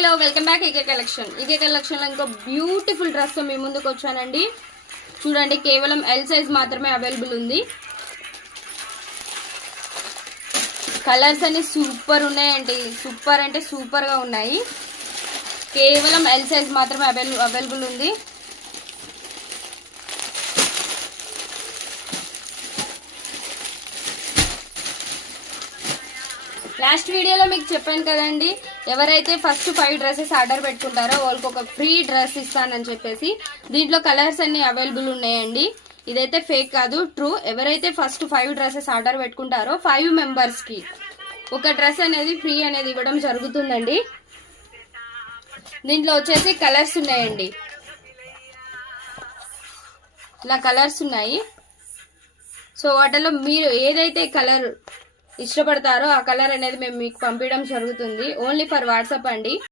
Hello welcome back ఈకే collection లో ఇంకో beautiful dress తో మీ ముందుకు వచ్చానండి. చూడండి, కేవలం ఎల్ సైజ్ మాత్రమే అవైలబుల్ ఉంది. కలర్స్ అన్ని సూపర్ ఉన్నాయండి, సూపర్ అంటే సూపర్ గా ఉన్నాయి. కేవలం ఎల్ సైజ్ మాత్రమే అవైలబుల్ ఉంది. లాస్ట్ వీడియోలో మీకు చెప్పాను కదండి, ఎవరైతే ఫస్ట్ 5 డ్రెస్సెస్ ఆర్డర్ పెట్టుకుంటారో వాళ్ళకి ఒక ఫ్రీ డ్రెస్ ఇస్తానని చెప్పేసి. దీంట్లో కలర్స్ అన్ని అవైలబుల్ ఉన్నాయండి. ఇదైతే ఫేక్ కాదు, ట్రూ. ఎవరైతే ఫస్ట్ 5 డ్రెస్సెస్ ఆర్డర్ పెట్టుకుంటారో 5 మెంబర్స్ కి ఒక డ్రెస్ అనేది ఫ్రీ అనేది ఇవ్వడం జరుగుతుందండి. దీంట్లో వచ్చేసి కలర్స్ ఉన్నాయండి, ఇలా కలర్స్ ఉన్నాయి. సో వాటిలో మీరు ఏదైతే కలర్ ఇష్టపడతారో ఆ కలర్ అనేది మేము మీకు పంపించడం జరుగుతుంది. ఓన్లీ ఫర్ వాట్సాప్ అండి.